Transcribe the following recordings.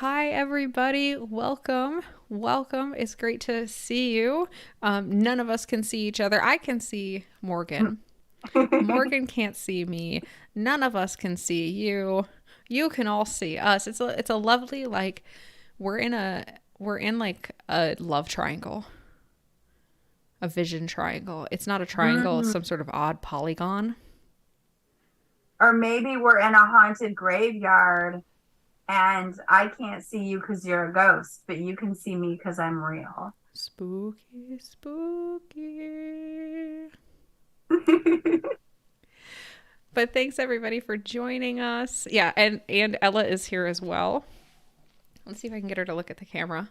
Hi, everybody. Welcome. Welcome. It's great to see you. None of us can see each other. I can see Morgan. Morgan can't see me. None of us can see you. You can all see us. It's a lovely we're in a we're in like a love triangle, a vision triangle. It's not a triangle, it's Mm. some sort of odd polygon. Or maybe we're in a haunted graveyard and I can't see you because you're a ghost, but you can see me because I'm real. Spooky, spooky. But thanks everybody for joining us. Yeah, and Ella is here as well. Let's see if I can get her to look at the camera.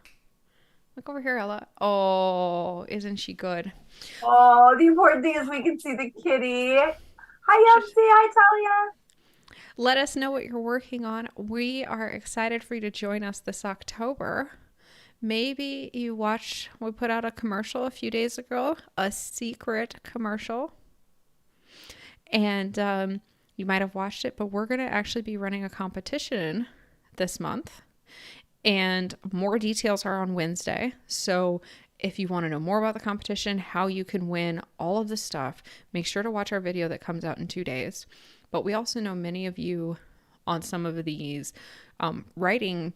Look over here, Ella. Oh, isn't she good? Oh, the important thing is we can see the kitty. Hi, Just Yubsy. Hi, Talia. let us know what you're working on. We are excited for you to join us this October. Maybe you watched, we put out a commercial a few days ago, a secret commercial. And you might have watched it, but we're going to actually be running a competition this month. And more details are on Wednesday. So if you want to know more about the competition, how you can win, all of this stuff, make sure to watch our video that comes out in 2 days. But we also know many of you on some of these writing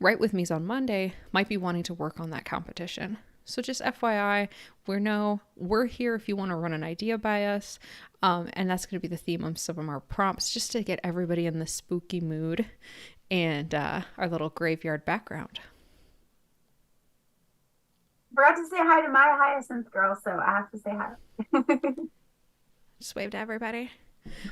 Write With Me's on Monday might be wanting to work on that competition. So just FYI, we're here if you want to run an idea by us. And that's going to be the theme of some of our prompts, just to get everybody in the spooky mood and our little graveyard background. Forgot to say hi to my hyacinth girl, so I have to say hi. Just wave to everybody.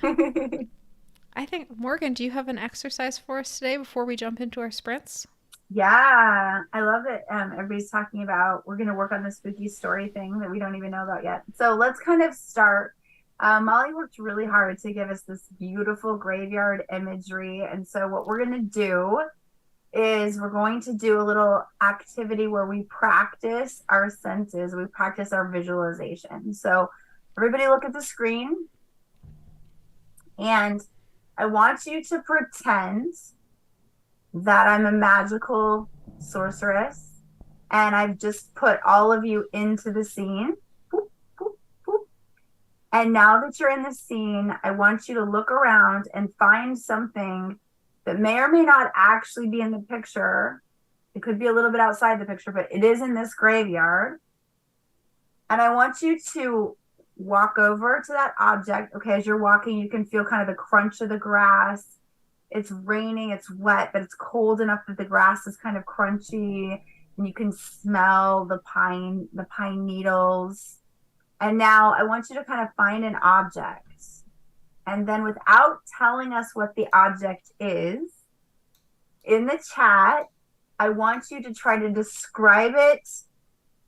I think, Morgan, do you have an exercise for us today before we jump into our sprints? Yeah, I love it. Everybody's talking about we're going to work on the spooky story thing that we don't even know about yet. So let's kind of start. Molly worked really hard to give us this beautiful graveyard imagery. And so, what we're going to do is we're going to do a little activity where we practice our senses, we practice our visualization. So, everybody look at the screen, and I want you to pretend that I'm a magical sorceress and I've just put all of you into the scene. Boop, boop, boop. And now that you're in the scene, I want you to look around and find something that may or may not actually be in the picture. It could be a little bit outside the picture, but it is in this graveyard. And I want you to walk over to that object. Okay, as you're walking, you can feel kind of the crunch of the grass. It's raining, it's wet, but it's cold enough that the grass is kind of crunchy and you can smell the pine needles. And now I want you to kind of find an object. And then without telling us what the object is, in the chat, I want you to try to describe it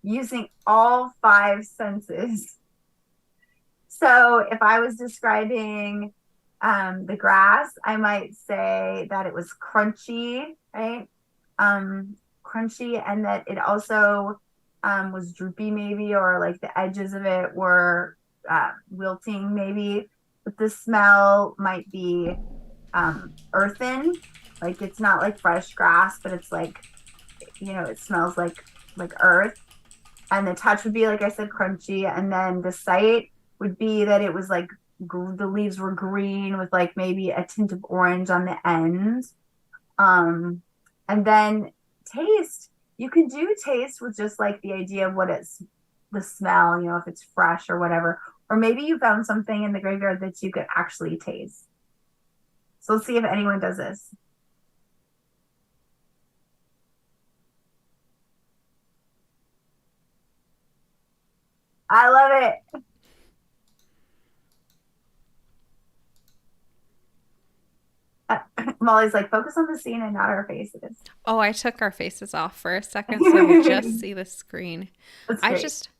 using all five senses. So if I was describing the grass, I might say that it was crunchy, right? Crunchy, and that it also was droopy, maybe, or like the edges of it were wilting, maybe. But the smell might be earthen, like it's not like fresh grass, but it's like, it smells like earth. And the touch would be, like I said, crunchy. And then the sight would be that it was like the leaves were green with like maybe a tint of orange on the end. Um, and then taste, you can do taste with just like the idea of what it's the smell, if it's fresh or whatever. Or maybe you found something in the graveyard that you could actually taste. So let's see if anyone does this. I love it. Molly's like, focus on the scene and not our faces. Oh, I took our faces off for a second so we just see the screen. That's I great. just,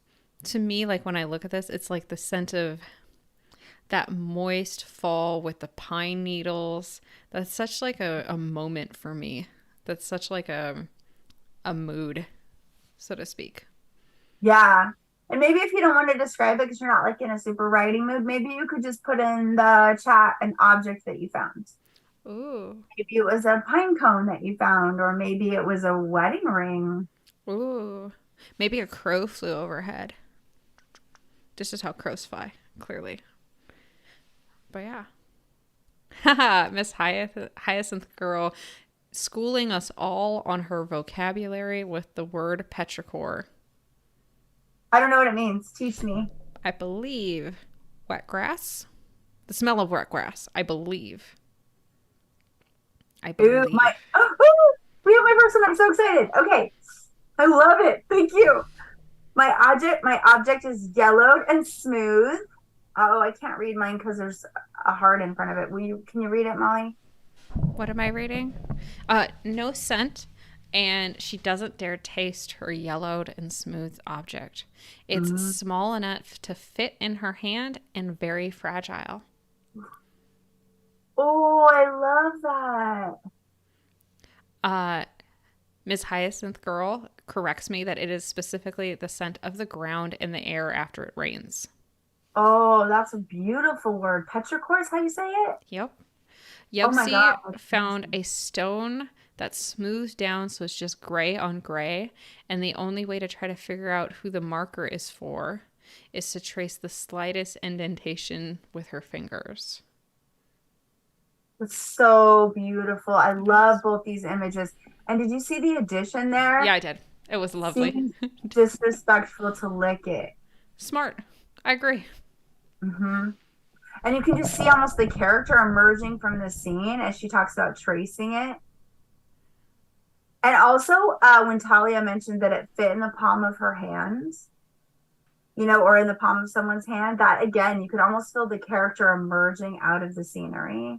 to me, like when I look at this, it's like the scent of that moist fall with the pine needles. That's such like a moment for me. That's such like a mood, so to speak. Yeah. And maybe if you don't want to describe it because you're not like in a super writing mood, maybe you could just put in the chat an object that you found. Ooh. Maybe it was a pine cone that you found, or maybe it was a wedding ring. Ooh. Maybe a crow flew overhead. This is how crows fly, clearly. But yeah. Haha, Miss Hyacinth Girl schooling us all on her vocabulary with the word petrichor. I don't know what it means. Teach me. I believe wet grass. The smell of wet grass. I believe. I Ooh, my believe. oh, we have my first one. I'm so excited. Okay. I love it. Thank you. My object is yellowed and smooth. Oh, I can't read mine because there's a heart in front of it. Can you read it, Molly? What am I reading? No scent, and she doesn't dare taste her yellowed and smooth object. It's Mm. small enough to fit in her hand and very fragile. Oh, I love that. Uh, Miss Hyacinth Girl corrects me that it is specifically the scent of the ground and the air after it rains. Oh, that's a beautiful word. Petrichor is how you say it? Yep. Oh my God. Yuxi That's found amazing. a stone that's smoothed down so it's just gray on gray, and the only way to try to figure out who the marker is for is to trace the slightest indentation with her fingers. It's so beautiful. I It love is. both these images. And did you see the addition Yeah, there? I did. It was lovely. Seems disrespectful to lick it. Smart. I agree. Hmm. And you can just see almost the character emerging from the scene as she talks about tracing it. And also, when Talia mentioned that it fit in the palm of her hands, or in the palm of someone's hand, that again, you could almost feel the character emerging out of the scenery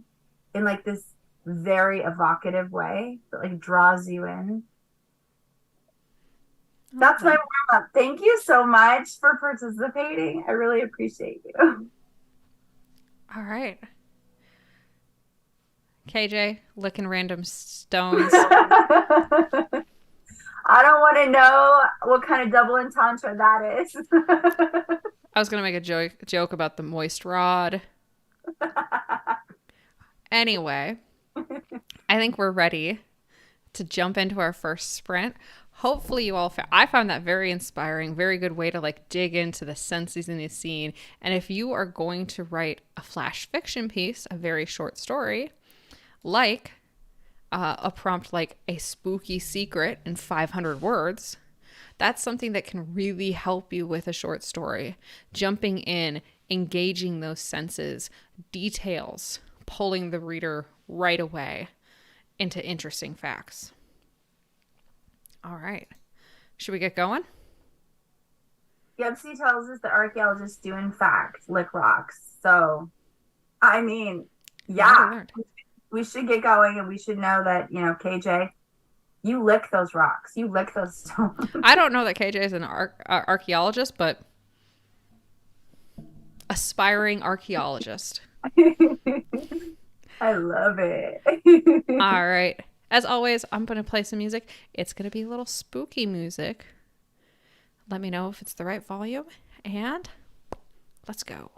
in like this very evocative way that like draws you in. I love That's my that. warm up. Thank you so much for participating. I really appreciate you. All right. KJ, licking random stones. I don't want to know what kind of double entendre that is. I was going to make a joke about the moist rod. Anyway, I think we're ready to jump into our first sprint. Hopefully, you all I found that very inspiring, very good way to like dig into the senses in the scene. And if you are going to write a flash fiction piece, a very short story, like a prompt like a spooky secret in 500 words, that's something that can really help you with a short story. Jumping in, engaging those senses, details, pulling the reader right away into interesting facts. All right. Should we get going? Yepsy tells us that archaeologists do, in fact, lick rocks. So, I mean, More to yeah, learn. we should get going and we should know that, KJ, you lick those rocks, you lick those stones. I don't know that KJ is an archaeologist, but aspiring archaeologist. I love it. All right. As always, I'm going to play some music. It's going to be a little spooky music. Let me know if it's the right volume, and let's go.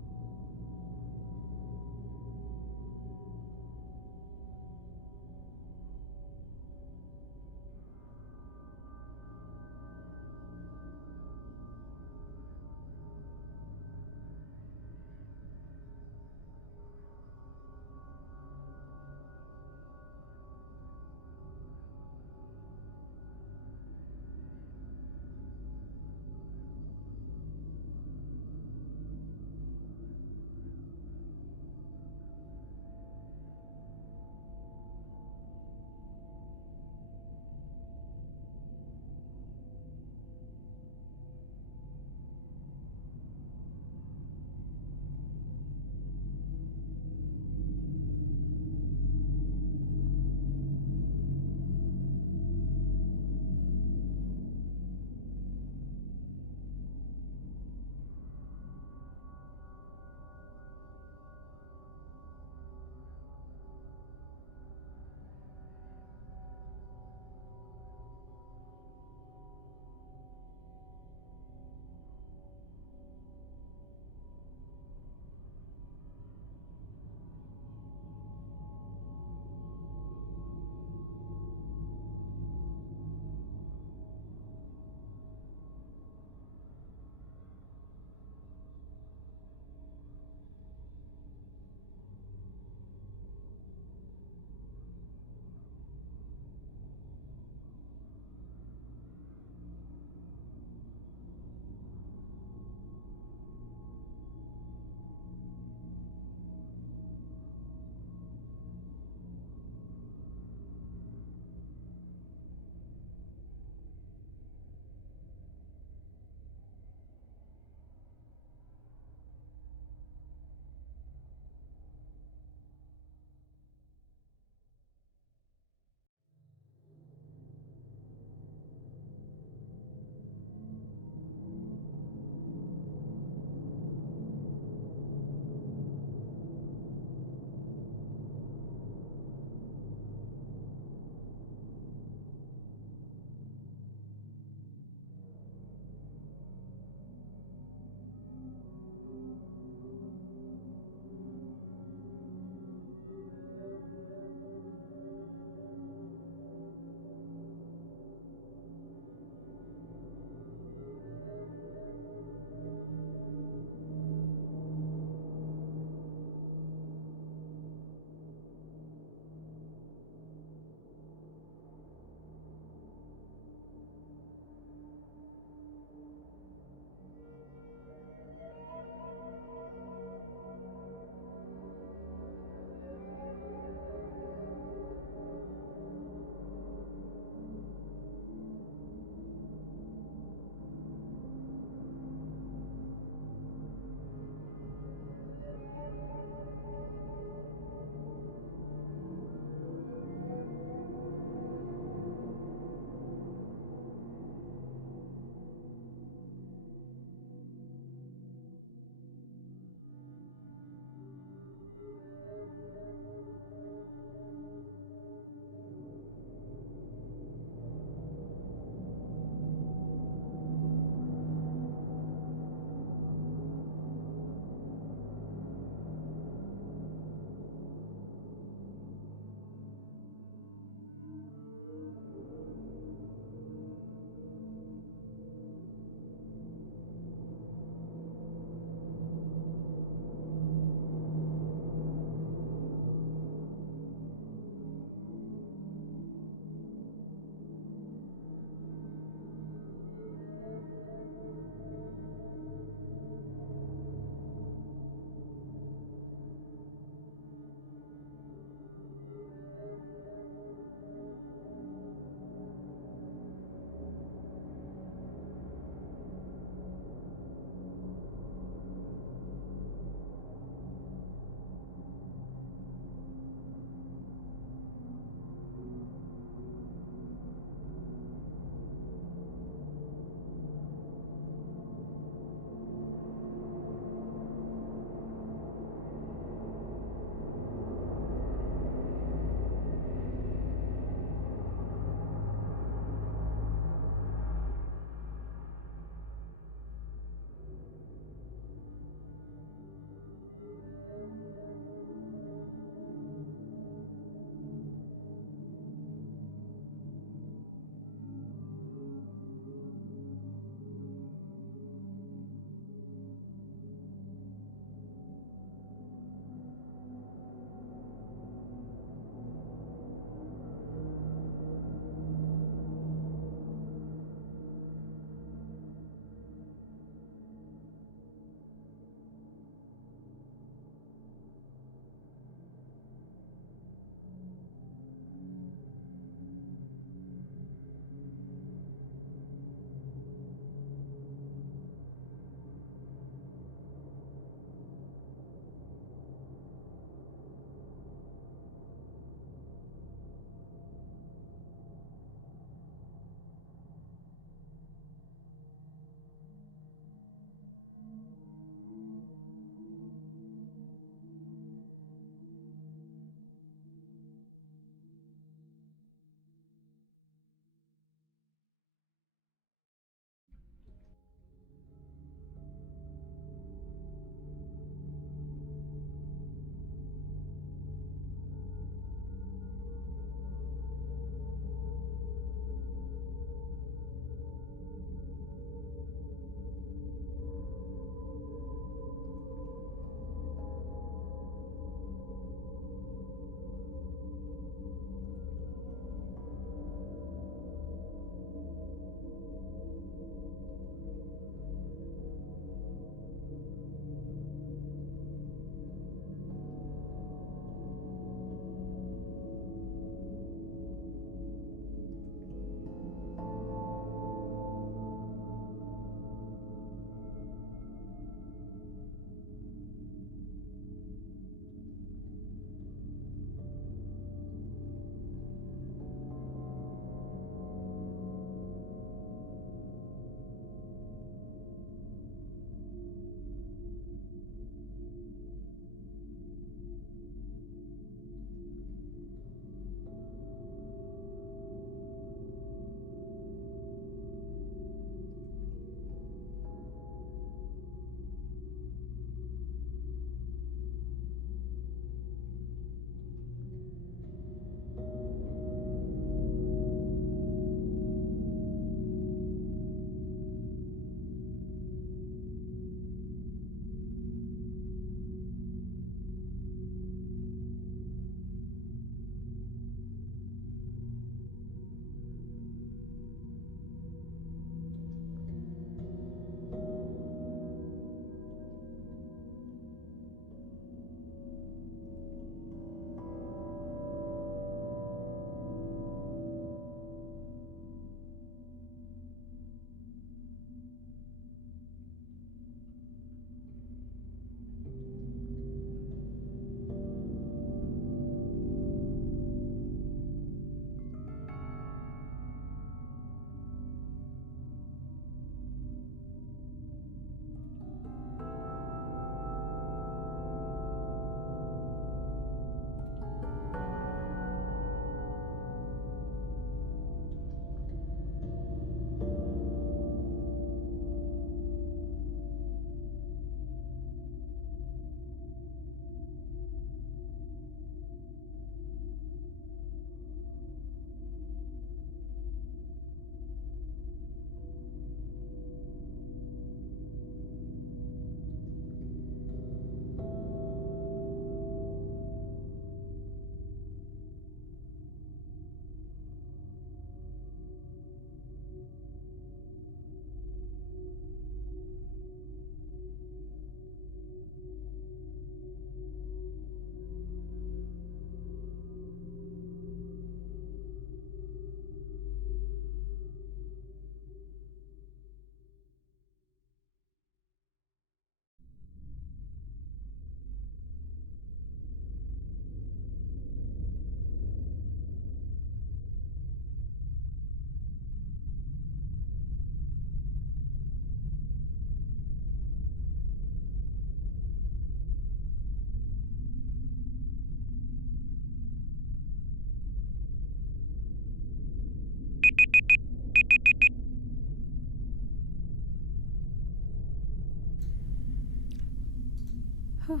Whew.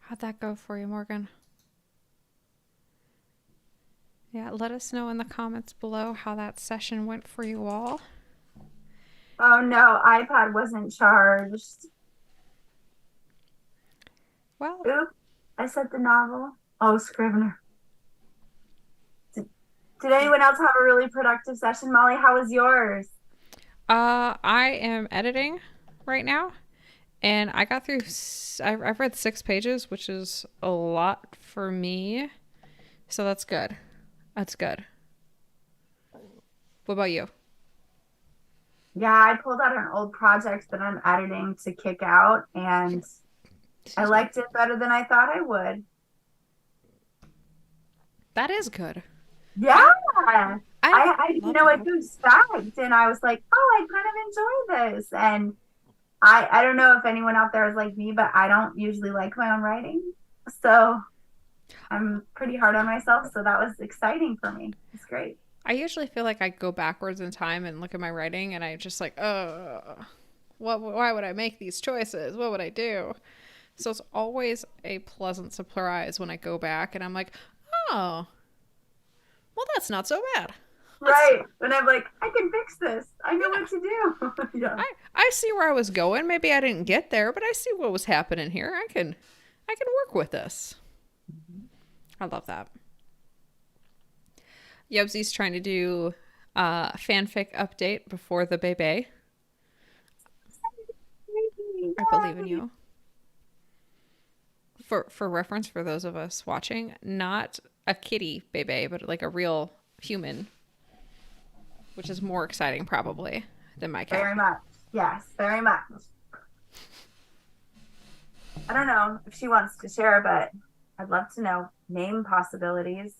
How'd that go for you, Morgan? Yeah, let us know in the comments below how that session went for you all. Oh no, iPad wasn't charged. Well, Oop, I said the novel. Oh, Scrivener. Did anyone else have a really productive session? Molly, how was yours? I am editing right now, and I got through. I've read 6 pages, which is a lot for me. So that's good. That's good. What about you? Yeah, I pulled out an old project that I'm editing to kick out, and I Excuse me. liked it better than I thought I would. That is good. Yeah, I I I I didn't love know what that. to expect, and I was like, oh, I kind of enjoy this. And I don't know if anyone out there is like me, but I don't usually like my own writing, so I'm pretty hard on myself. So that was exciting for me. It's great. I usually feel like I go backwards in time and look at my writing, and I just like, what? Why would I make these choices? What would I do? So it's always a pleasant surprise when I go back and I'm like, oh, well, that's not so bad. Let's, Right. And I'm like, I can fix this. I know yeah, what to do. Yeah. I see where I was going. Maybe I didn't get there, but I see what was happening here. I can work with this. I love that. Yubsy's trying to do fanfic update before the bebe. I believe in Yay. you. For reference, for those of us watching, not a kitty bebe, but like a real human, which is more exciting probably than my cat. Very much. Yes, very much. I don't know if she wants to share, but I'd love to know name possibilities.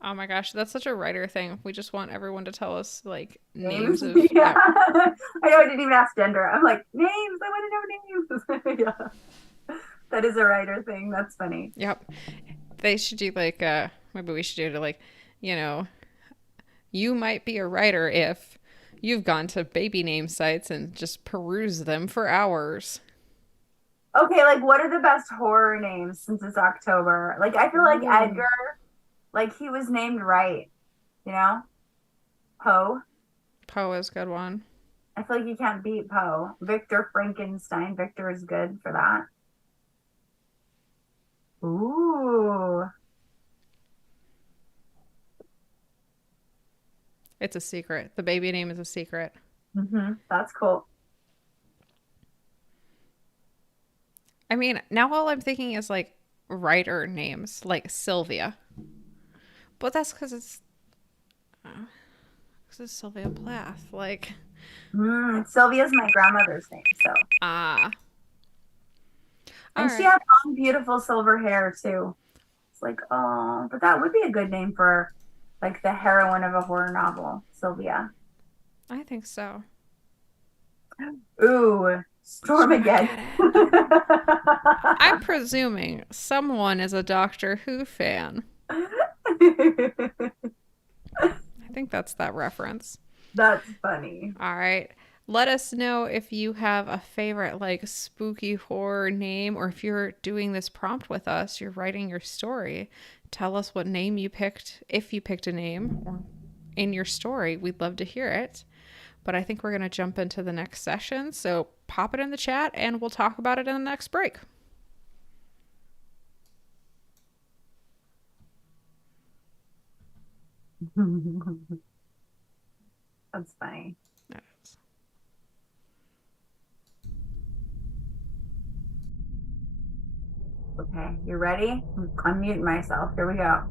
Oh my gosh, that's such a writer thing. We just want everyone to tell us like Names. names of Yeah. I know I didn't even ask gender. I'm like, names. I want to know names. Yeah. That is a writer thing. That's funny. Yep. They should do like maybe we should do it like, you know, you might be a writer if you've gone to baby name sites and just peruse them for hours. Okay, like what are the best horror names since it's October? Like I feel like Ooh. Edgar, like he was named right, you know? Poe. Poe is a good one. I feel like you can't beat Poe. Victor Frankenstein. Victor is good for that. Ooh. It's a secret. The baby name is a secret. That's cool. I mean, now all I'm thinking is like writer names, like Sylvia. But that's because it's Sylvia Plath. Like, Sylvia's my grandmother's name, so. ah, all And she right. had long, beautiful silver hair too. It's like, oh, but that would be a good name for like the heroine of a horror novel, Sylvia. I think so. Ooh, Stormageddon. Stormageddon. I'm presuming someone is a Doctor Who fan. I think that's that reference. That's funny. All right. Let us know if you have a favorite, like, spooky horror name, or if you're doing this prompt with us, you're writing your story. Tell us what name you picked, if you picked a name, or in your story. We'd love to hear it. But I think we're going to jump into the next session. So pop it in the chat and we'll talk about it in the next break. That's funny. Okay, you ready? I'm muting myself. Here we go.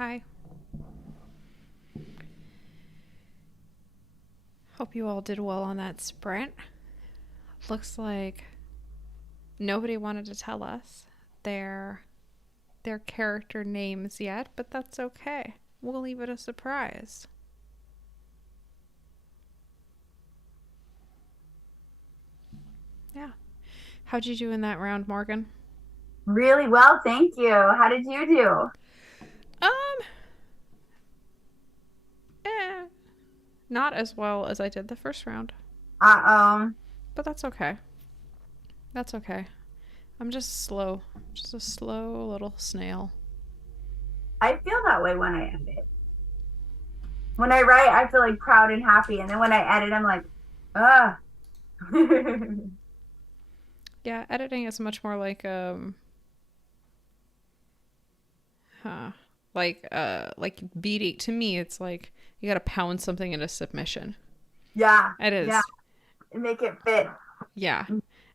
Hi. Hope you all did well on that sprint. Looks like nobody wanted to tell us their character names yet, but that's okay. We'll leave it a surprise. Yeah. How'd you do in that round, Morgan? Really well, thank you. How did you do? Um, eh, not as well as I did the first round, Uh-oh. but that's okay. That's okay. I'm just slow. Just a slow little snail. I feel that way when I edit. When I write, I feel like proud and happy. And then when I edit, I'm like, ugh. Yeah, editing is much more like huh, like beating. To me, it's like you got to pound something into submission. Yeah, It yeah. is. Make it fit. Yeah.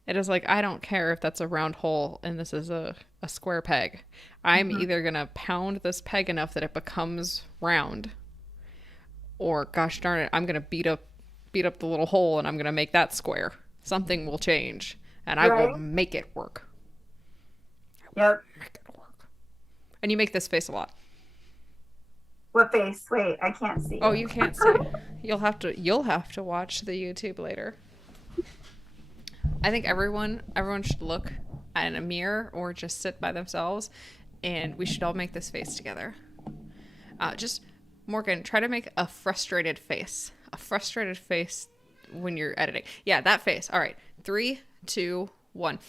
It is like I don't care if that's a round hole and this is a square peg. I'm Mhm. either gonna pound this peg enough that it becomes round, or gosh darn it, I'm gonna beat up the little hole and I'm gonna make that square. Something will change, and I will Right? make it work. Yep. Make it work. And you make this face a lot. What face? Wait, I can't see. Oh, you can't see. You'll have to watch the YouTube later. I think everyone should look in a mirror or just sit by themselves, and we should all make this face together. Just Morgan, try to make a frustrated face. A frustrated face when you're editing. Yeah, that face. All right, 3, 2, 1.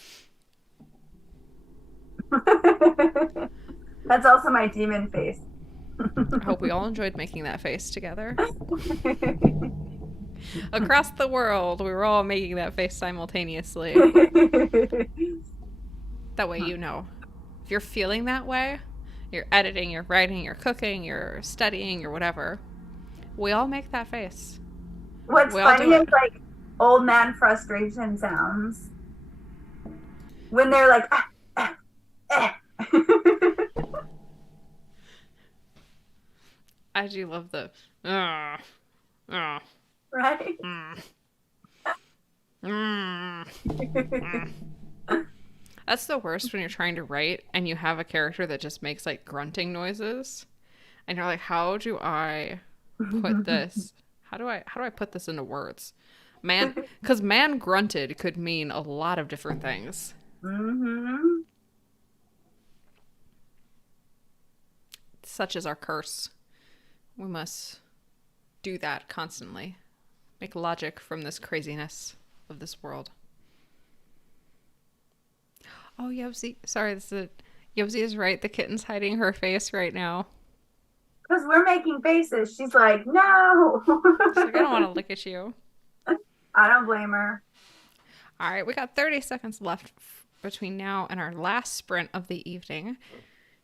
That's also my demon face. I hope we all enjoyed making that face together. Across the world, we were all making that face simultaneously. That way you know. If you're feeling that way, you're editing, you're writing, you're cooking, you're studying, you're whatever. We all make that face. What's We all do funny is it. like old man frustration sounds when they're like, eh. I do love the uh, uh, Right? mm, mm, mm. That's the worst when you're trying to write and you have a character that just makes like grunting noises. And you're like, how do I put this? How do I put this into words? Man, because man grunted could mean a lot of different things. Mm-hmm. Such as our curse. We must do that constantly. Make logic from this craziness of this world. Oh, Yubsy. Sorry, Yubsy is right. The kitten's hiding her face right now. Because we're making faces. She's like, no. She's like, I don't want to look at you. I don't blame her. All right, we got 30 seconds left between now and our last sprint of the evening.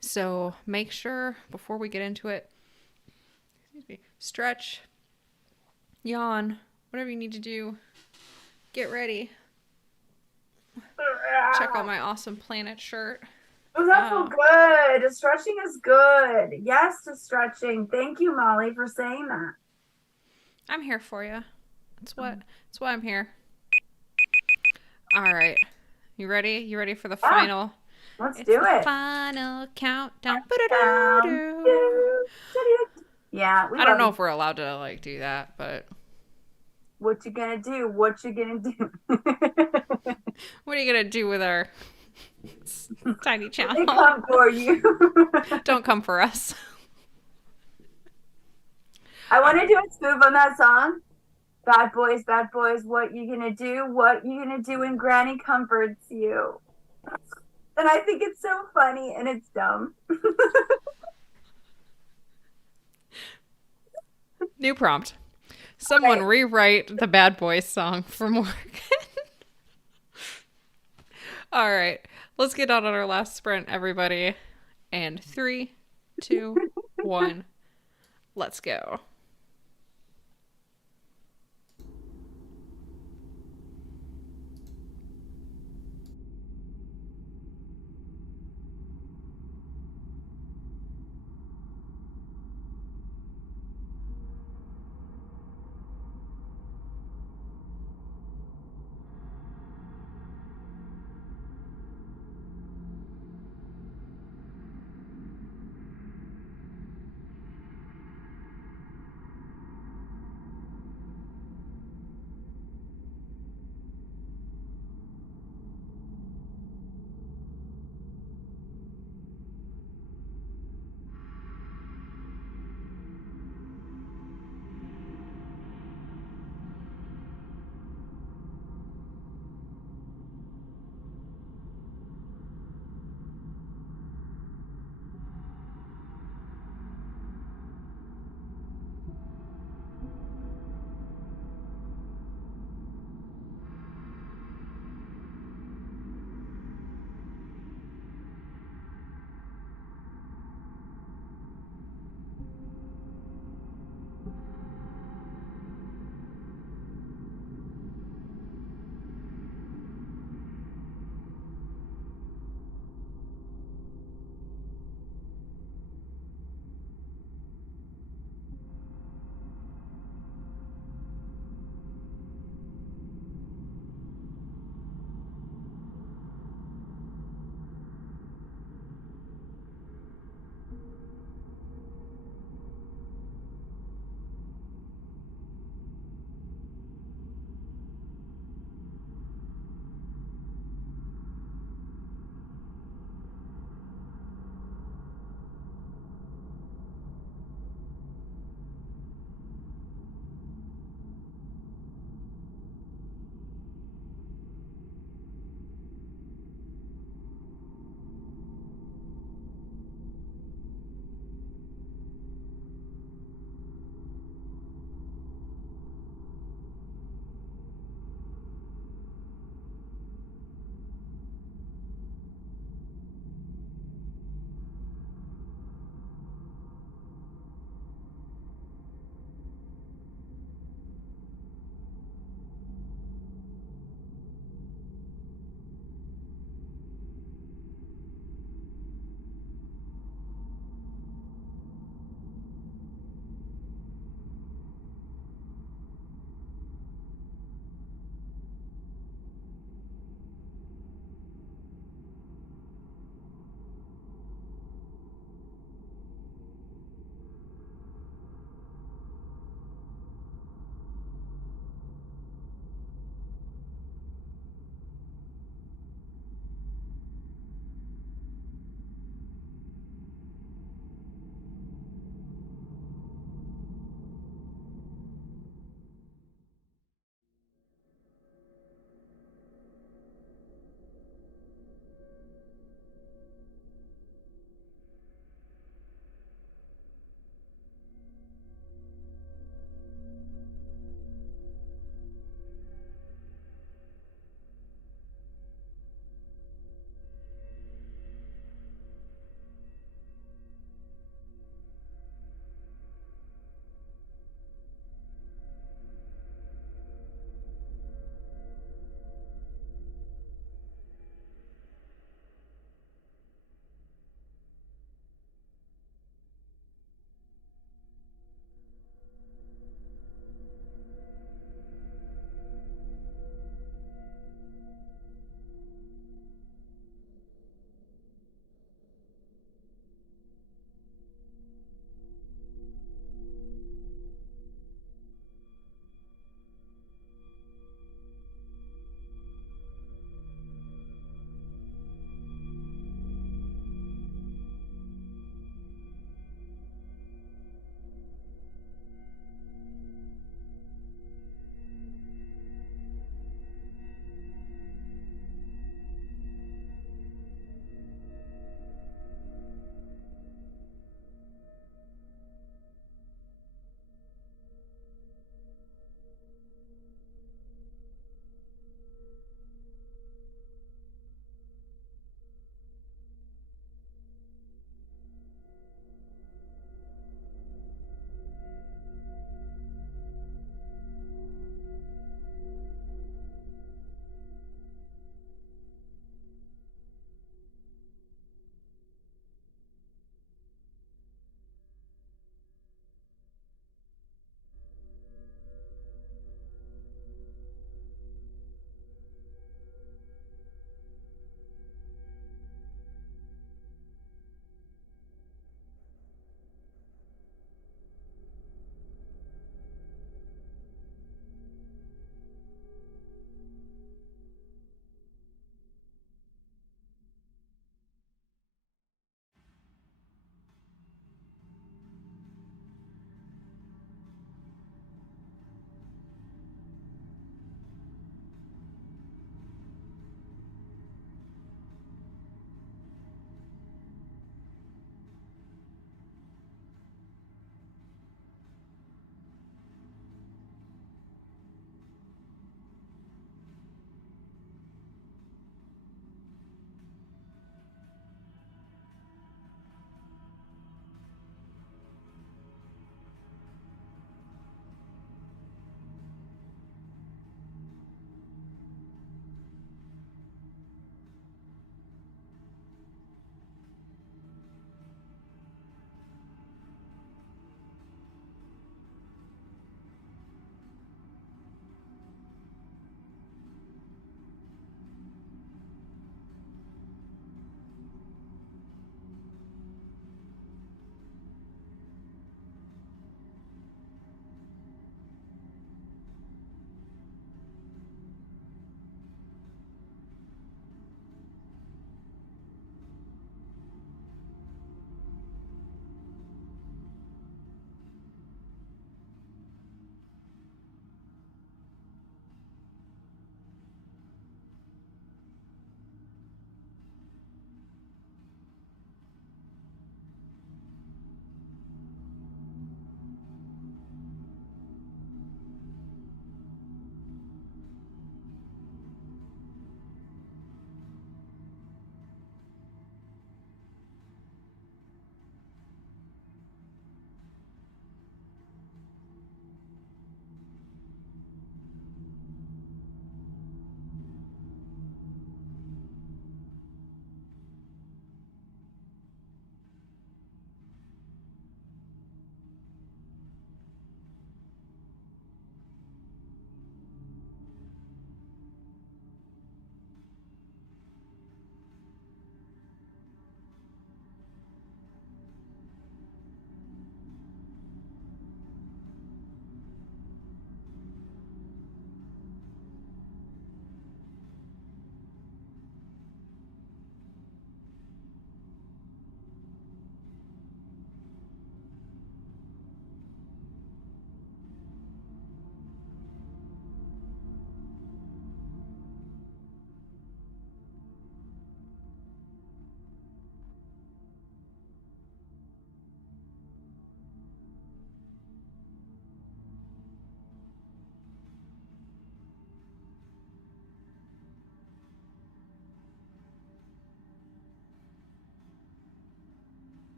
So make sure before we get into it, stretch, yawn, whatever you need to do. Get ready. Check out my awesome planet shirt. Oh, that's so good. Stretching is good. Yes to stretching. Thank you, Molly, for saying that. I'm here for you. That's why I'm here. All right. You ready? You ready for the final? Let's It's do the it. final countdown. Yeah, we I don't love know you. if we're allowed to like do that, but What you gonna do? What you gonna do? what are you gonna do with our tiny They channel? come for you. Don't come for us. I want to do a spoof on that song. Bad boys, what you gonna do? What you gonna do when Granny comforts you? And I think it's so funny and it's dumb. New prompt. Someone Right. rewrite the Bad Boys song for Morgan. All right. Let's get on our last sprint, everybody. And 3, 2, 1. Let's go.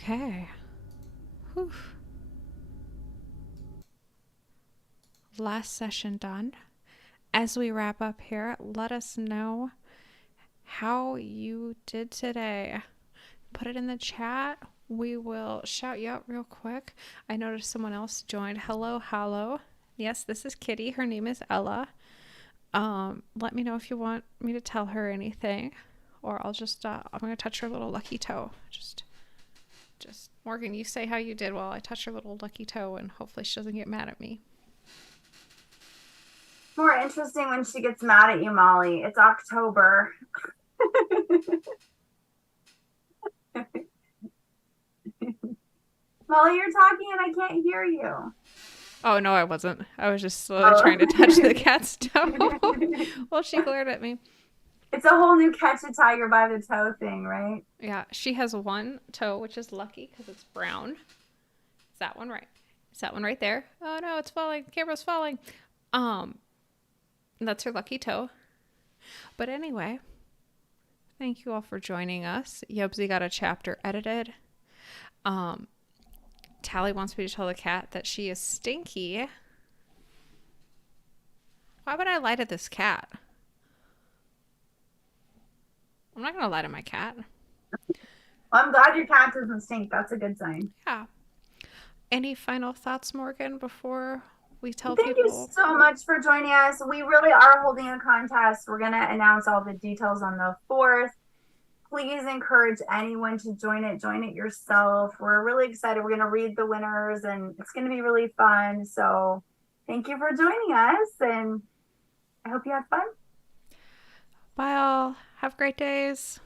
Okay. Whew. Last session done. As we wrap up here, let us know how you did today. Put it in the chat. We will shout you out real quick. I noticed someone else joined. Hello, hello. Yes, this is Kitty. Her name is Ella. Let me know if you want me to tell her anything, or I'll just I'm gonna touch her little lucky toe. Just Morgan, you say how you did while I touch her little lucky toe, and hopefully she doesn't get mad at me. More interesting when she gets mad at you, Molly. It's October. Molly, you're talking and I can't hear you. Oh, no, I wasn't. I was just slowly trying to touch the cat's toe. Well, she glared at me. It's a whole new catch a tiger by the toe thing, right? Yeah, she has one toe, which is lucky because it's brown. It's that one right. It's that one right there. Oh, no, it's falling. The camera's falling. That's her lucky toe. But anyway, thank you all for joining us. Yubsy got a chapter edited. Tally wants me to tell the cat that she is stinky. Why would I lie to this cat? I'm not going to lie to my cat. Well, I'm glad your cat doesn't stink. That's a good sign. Yeah. Any final thoughts, Morgan, before we tell Thank people? you so much for joining us. We really are holding a contest. We're going to announce all the details on the 4th. Please encourage anyone to join it. Join it yourself. We're really excited. We're going to read the winners and it's going to be really fun. So thank you for joining us and I hope you had fun. Bye all. Have great days.